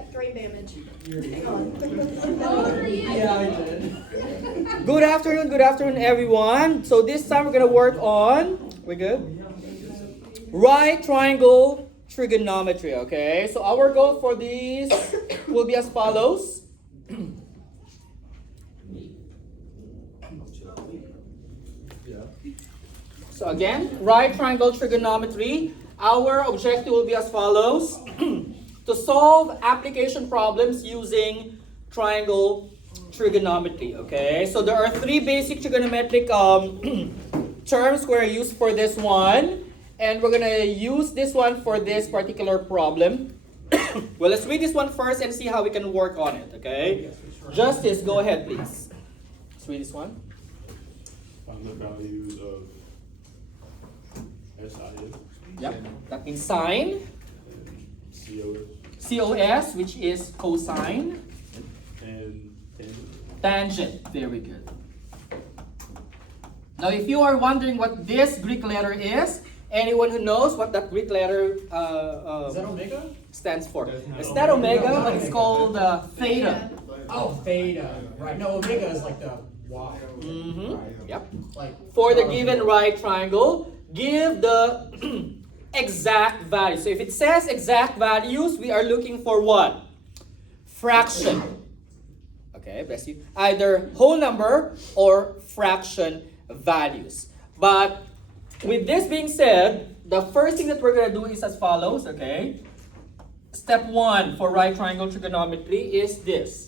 got brain damage. Hang on. Yeah, I did. Good afternoon, everyone. So this time we're gonna work on, we good? Right triangle trigonometry, okay? So our goal for this will be as follows. So again, right triangle trigonometry, our objective will be as follows. To solve application problems using triangle trigonometry, okay? So there are three basic trigonometric terms we're used for this one. And we're gonna use this one for this particular problem. Well, let's read this one first and see how we can work on it, okay? Justice, go ahead, please. Let's read this one. Find the values of SIN. Yep, that means sine. COS, which is cosine. And tangent. Tangent, very good. Now, if you are wondering what this Greek letter is, anyone who knows what that Greek letter Is that omega? stands for? It's not omega, but it's called theta. Oh, theta. Right. No, omega is like the y. Mm-hmm. Right. Yep. Like For the given right triangle, give the exact value. So if it says exact values, we are looking for what? Fraction. Okay, bless you. Either whole number or fraction values. But with this being said, the first thing that we're going to do is as follows, okay? Step 1 for right triangle trigonometry is this.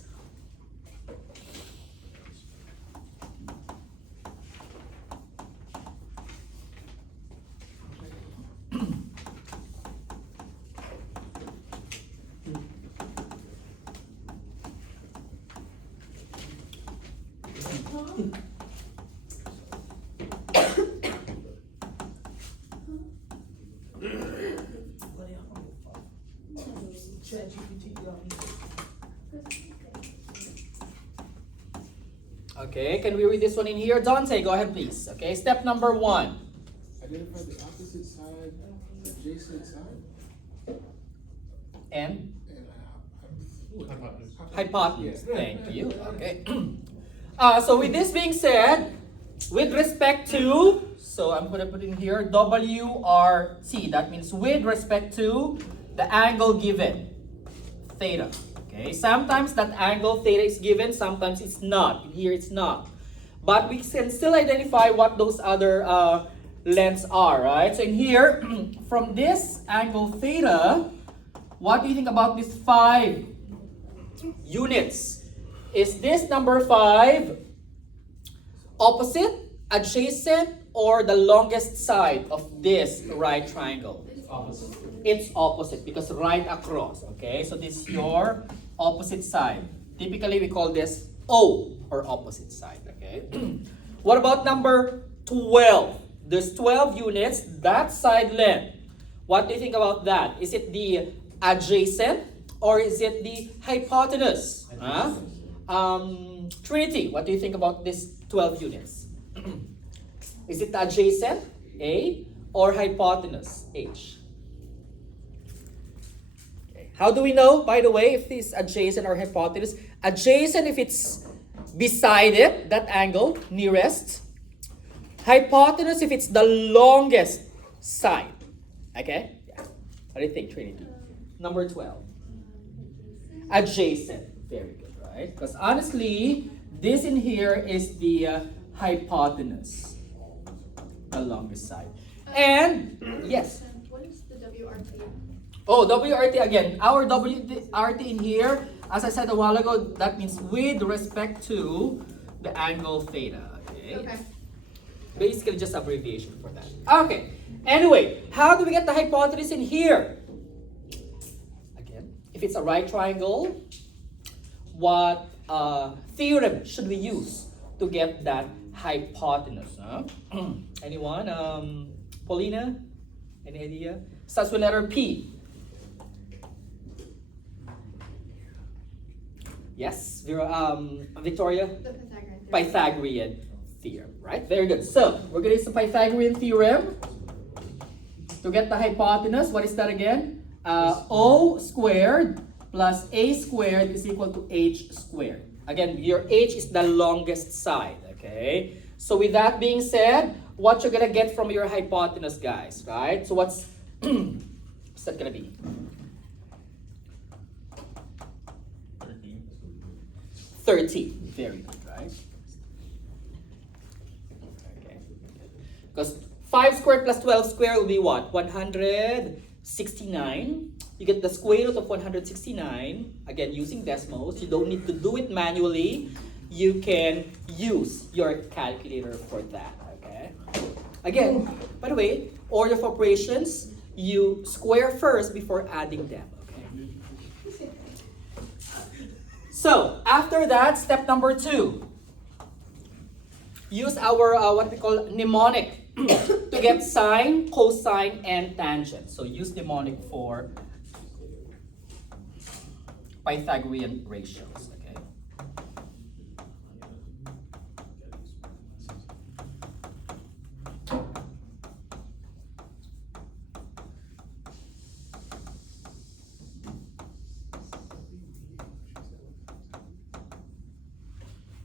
Okay, can we read this one in here? Dante, go ahead, please. Okay, step number 1. Identify the opposite side, adjacent side. And Hypotenuse. hypotenuse. Thank you. Okay. So with this being said, with respect to, so I'm going to put in here WRT. That means with respect to the angle given, theta. Okay. Sometimes that angle theta is given, sometimes it's not. Here it's not. But we can still identify what those other lengths are, right? So in here, from this angle theta, what do you think about these 5 units? Is this number 5 opposite, adjacent, or the longest side of this right triangle? opposite. It's opposite because right across, okay? So this is your opposite side. Typically, we call this O, or opposite side, okay? What about number 12? There's 12 units, that side length. What do you think about that? Is it the adjacent or is it the hypotenuse? Huh? Trinity, what do you think about these 12 units? Is it adjacent, A, or hypotenuse, H? Okay. How do we know, by the way, if it's adjacent or hypotenuse? Adjacent if it's beside it, that angle, nearest. Hypotenuse if it's the longest side. Okay? Yeah. What do you think, Trinity? Number 12. Adjacent. Very good, right? Because honestly, this in here is the hypotenuse. The longest side. And, yes? What is the WRT? Oh, WRT again. Our WRT in here, as I said a while ago, that means with respect to the angle theta. Okay. Basically just abbreviation for that. Okay. Anyway, how do we get the hypotenuse in here? Again, if it's a right triangle, what theorem should we use to get that hypotenuse? Huh? Anyone? Paulina? Any idea? Starts with letter P. Yes, Victoria? The Pythagorean theorem. Pythagorean theorem, right? Very good. So, we're going to use the Pythagorean theorem to get the hypotenuse. What is that again? O squared plus a squared is equal to h squared. Again, your h is the longest side, okay? So with that being said, what you're gonna get from your hypotenuse, guys, right? So what's that gonna be? 30. Very good, right? Okay. Because 5 squared plus 12 squared will be what? 169. You get the square root of 169. Again, using decimals. You don't need to do it manually. You can use your calculator for that, okay? Again, by the way, order of operations, you square first before adding them, okay? So, after that, step number 2. Use our, what we call mnemonic to get sine, cosine, and tangent. So, use mnemonic for Pythagorean ratios, okay?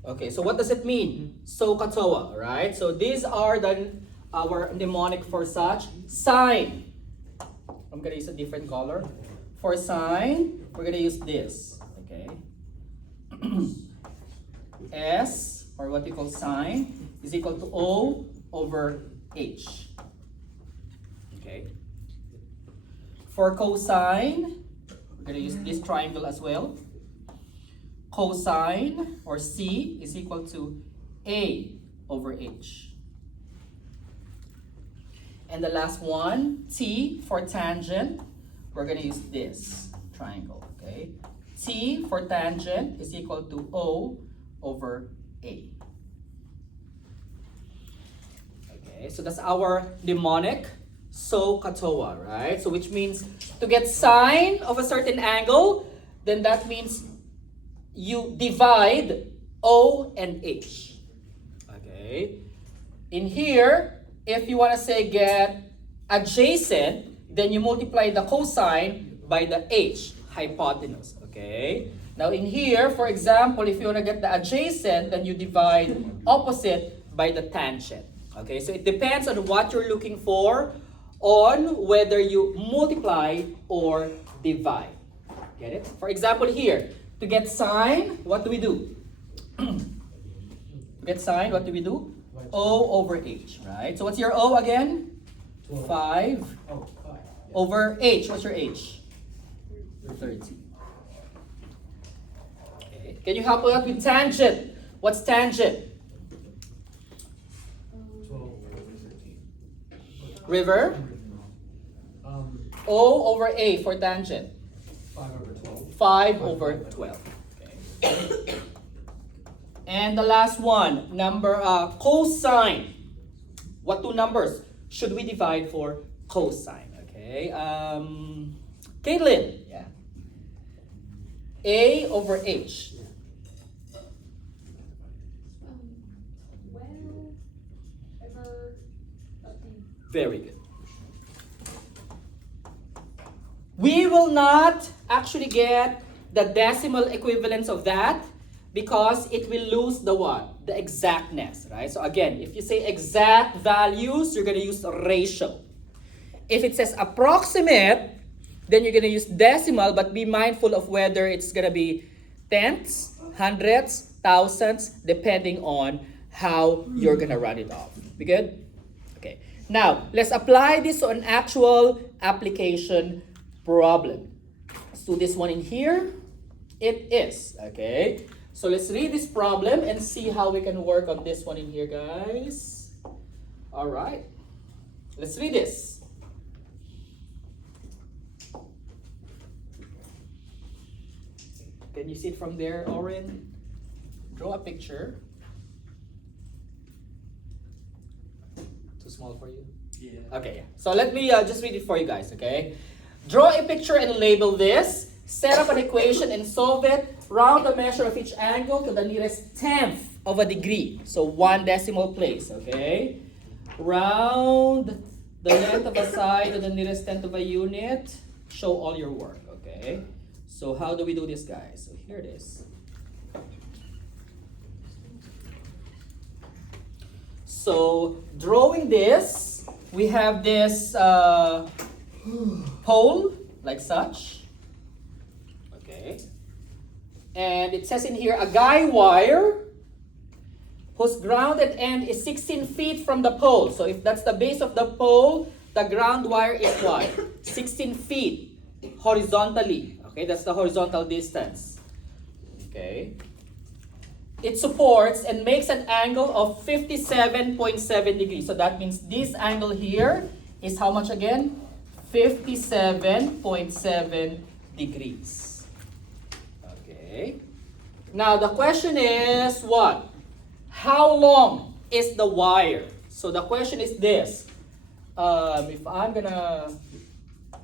Okay, so what does it mean? SOHCAHTOA, right? So these are our mnemonic for such. Sine. I'm gonna use a different color. For sine, we're gonna use this, okay? S, or what we call sine, is equal to O over H. Okay. For cosine, we're gonna use this triangle as well. Cosine, or C, is equal to A over H. And the last one, T, for tangent, we're going to use this triangle, okay? T for tangent is equal to O over A. Okay, so that's our mnemonic, SOHCAHTOA, right? So which means to get sine of a certain angle, then that means you divide O and H. Okay. In here, if you want to say get adjacent, then you multiply the cosine by the H, hypotenuse. Okay. Now in here, for example, if you want to get the adjacent, then you divide opposite by the tangent. Okay. So it depends on what you're looking for, on whether you multiply or divide. Get it? For example, here. To get sine, what do we do? To get sine, what do we do? O over H, right? So what's your O again? 5 over H. What's your H? 30. Okay. Can you help us out with tangent? What's tangent? River? O over A for tangent. 5 over 12. Okay. And the last one, number cosine. What two numbers should we divide for cosine? Okay. Caitlin. Yeah. A over H. Very good. We will not actually get the decimal equivalence of that because it will lose the what? The exactness, right? So again, if you say exact values, you're going to use a ratio. If it says approximate, then you're going to use decimal, but be mindful of whether it's going to be tenths, hundreds, thousands, depending on how you're going to run it off. Be good? Okay. Now, let's apply this to an actual application problem. Let's do this one in here. It is, okay? So let's read this problem and see how we can work on this one in here, guys. All right. Let's read this. Can you see it from there, Oren? Draw a picture. Too small for you? Yeah. Okay, yeah. So let me just read it for you guys, okay? Draw a picture and label this. Set up an equation and solve it. Round the measure of each angle to the nearest tenth of a degree. So 1 decimal place, okay? Round the length of a side to the nearest tenth of a unit. Show all your work, okay? So how do we do this, guys? So here it is. So drawing this, we have this pole like such. Okay. And it says in here a guy wire whose grounded end is 16 feet from the pole. So if that's the base of the pole, the ground wire is what? 16 feet horizontally. Okay, that's the horizontal distance. Okay. It supports and makes an angle of 57.7 degrees. So that means this angle here is how much again? 57.7 degrees. Okay. Now the question is what? How long is the wire? So the question is this. If I'm gonna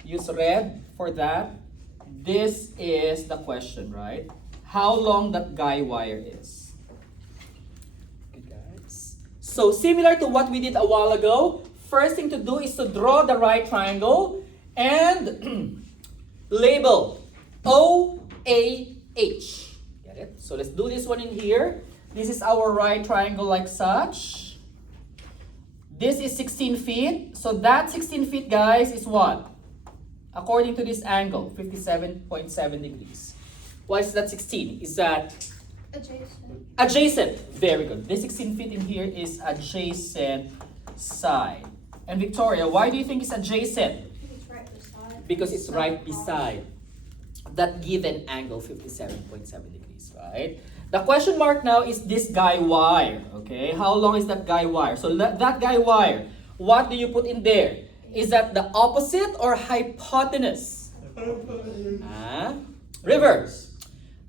use red for that, this is the question, right? How long that guy wire is. Okay, guys. So similar to what we did a while ago, first thing to do is to draw the right triangle and label OAH. Get it? So let's do this one in here. This is our right triangle like such. This is 16 feet. So that 16 feet, guys, is what? According to this angle, 57.7 degrees. Why is that 16? Is that Adjacent. adjacent? Very good. This 16 feet in here is adjacent side. And Victoria, why do you think it's adjacent? It's right beside. Because it's right beside that given angle, 57.7 degrees, right? The question mark now is this guy wire, okay? How long is that guy wire? So that guy wire, what do you put in there? Is that the opposite or hypotenuse? Reverse.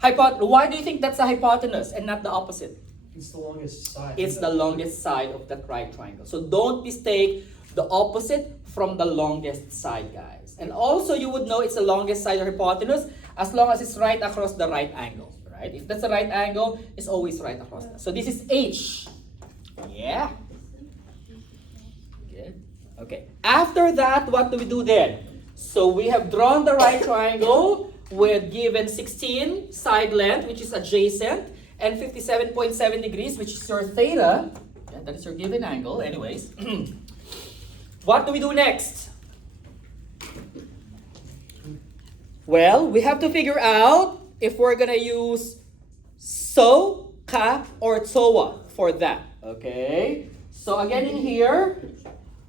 Why do you think that's the hypotenuse and not the opposite? It's the longest side. It's the longest side of that right triangle. So don't mistake the opposite from the longest side, guys. And also you would know it's the longest side or hypotenuse as long as it's right across the right angle, right? If that's the right angle, it's always right across that. So this is H. Yeah. Good. Okay. After that, what do we do then? So we have drawn the right triangle with given 16 side length, which is adjacent, and 57.7 degrees, which is your theta. Yeah, that is your given angle. Anyways, what do we do next? Well, we have to figure out if we're gonna use so, ka, or toa for that. Okay. So again in here,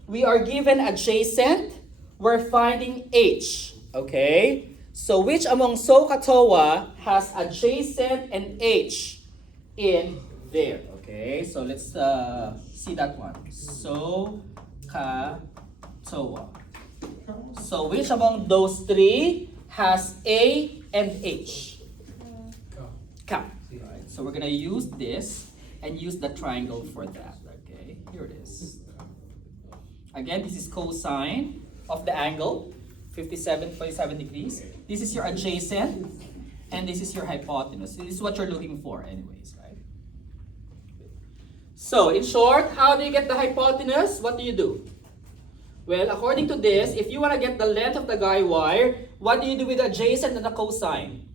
we are given adjacent. We're finding H. Okay. So which among so, ka, toa has adjacent and H in there? Okay. So let's see that one. So, ka, toa. So which among those three has A and H? Ka. Right. So we're gonna use this and use the triangle for that. Okay, here it is. Again, this is cosine of the angle, 57.7 degrees. This is your adjacent, and this is your hypotenuse. This is what you're looking for anyways, right? So in short, how do you get the hypotenuse? What do you do? Well, according to this, if you want to get the length of the guy wire, what do you do with the adjacent and the cosine?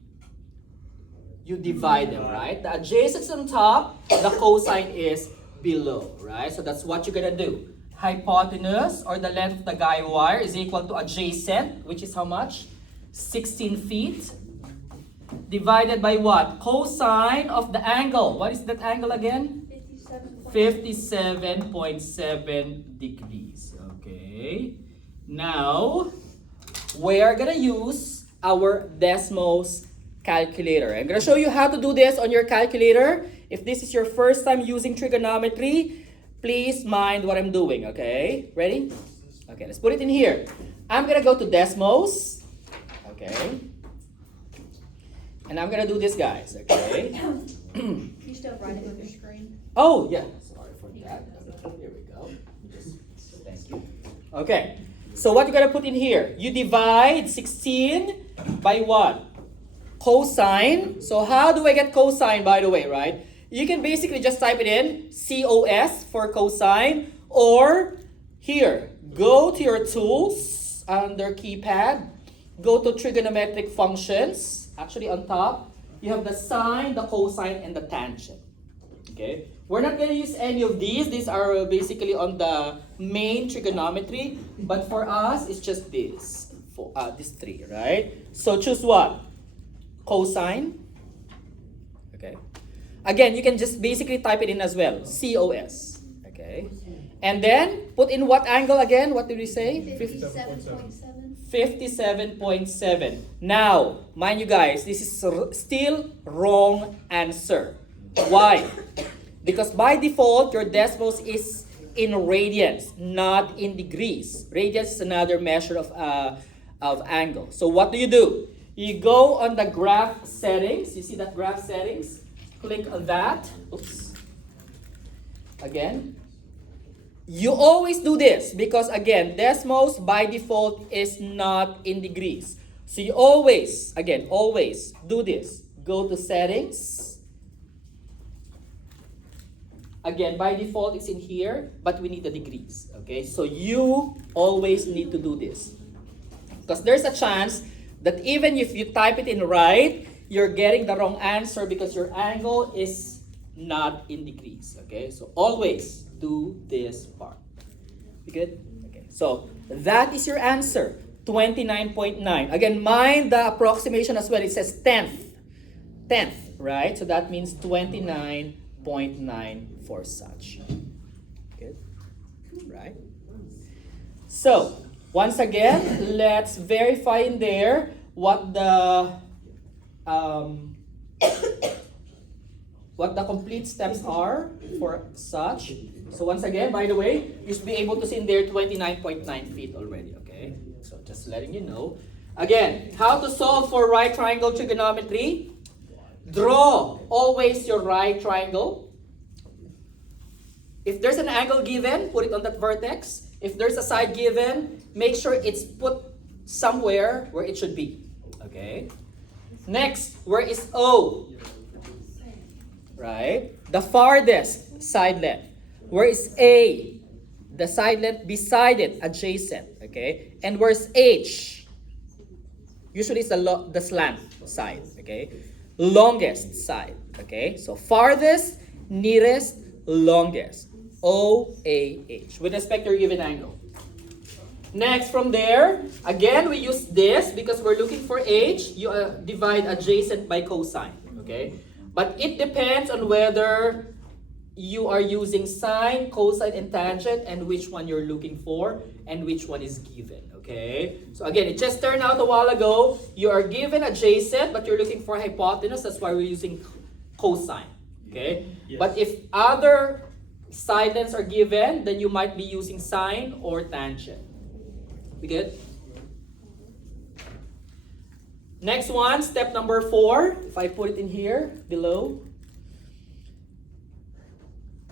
You divide them, right? The adjacent is on top, the cosine is below, right? So that's what you're gonna do. Hypotenuse, or the length of the guy wire, is equal to adjacent, which is how much? 16 feet. Divided by what? Cosine of the angle. What is that angle again? 57.7 degrees. Okay. Now, we are gonna use our Desmos calculator. I'm gonna show you how to do this on your calculator. If this is your first time using trigonometry, please mind what I'm doing, okay? Ready? Okay, let's put it in here. I'm gonna go to Desmos, okay? And I'm gonna do this, guys, okay? You still have writing on your screen? Oh, yeah, sorry for that. Here we go. Thank you. Okay, so what you gotta put in here? You divide 16 by what? Cosine. So how do I get cosine, by the way, right? You can basically just type it in, COS for cosine, or here, go to your tools under keypad, go to trigonometric functions Actually, on top, you have the sine, the cosine, and the tangent. Okay? We're not going to use any of these. These are basically on the main trigonometry. But for us, it's just this. These three, right? So choose what? Cosine. Okay. Again, you can just basically type it in as well. COS. Okay. And then, put in what angle again? What did we say? 57.7. 57.7. Now, mind you guys, this is still wrong answer. Why? Because by default, your decimals is in radians, not in degrees. Radians is another measure of angle. So what do? You go on the graph settings. You see that graph settings? Click on that. Oops. Again. You always do this because, again, decimals by default is not in degrees. So you always do this. Go to settings. Again, by default it's in here, but we need the degrees. Okay, so you always need to do this. Because there's a chance that even if you type it in right, you're getting the wrong answer because your angle is not in degrees. Okay, so always do this part. You good? Okay, so that is your answer, 29.9. Again, mind the approximation as well. It says tenth, right? So that means 29.9 for such. Good, right? So once again, let's verify in there what the complete steps are for such. So once again, by the way, you should be able to see in there 29.9 feet already, okay? So just letting you know. Again, how to solve for right triangle trigonometry. Draw always your right triangle. If there's an angle given, put it on that vertex. If there's a side given, make sure it's put somewhere where it should be, okay? Next, where is O? Right? The farthest side length. Where is A? The side length beside it, adjacent. Okay? And where's H? Usually it's the slant side. Okay? Longest side. Okay? So farthest, nearest, longest. OAH. With respect to your given angle. Next, from there, again, we use this because we're looking for H. You divide adjacent by cosine. Okay? But it depends on whether you are using sine, cosine, and tangent, and which one you're looking for, and which one is given, okay? So again, it just turned out a while ago, you are given adjacent, but you're looking for hypotenuse, that's why we're using cosine, okay? Yes. But if other side lengths are given, then you might be using sine or tangent. We good? Next one, step number 4. If I put it in here, below.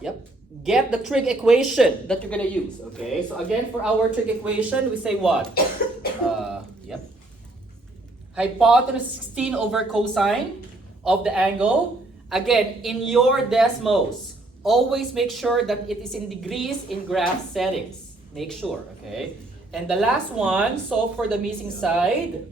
Yep. Get the trig equation that you're going to use. Okay, so again, for our trig equation, we say what? Hypotenuse 16 over cosine of the angle. Again, in your decimals, always make sure that it is in degrees in graph settings. Make sure, okay? And the last one, solve for the missing side.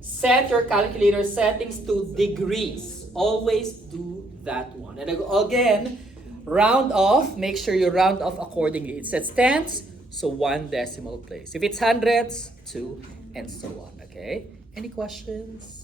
Set your calculator settings to degrees. Always do that one. And again, round off. Make sure you round off accordingly. It says tenths, so 1 decimal place. If it's hundreds, 2, and so on. Okay? Any questions?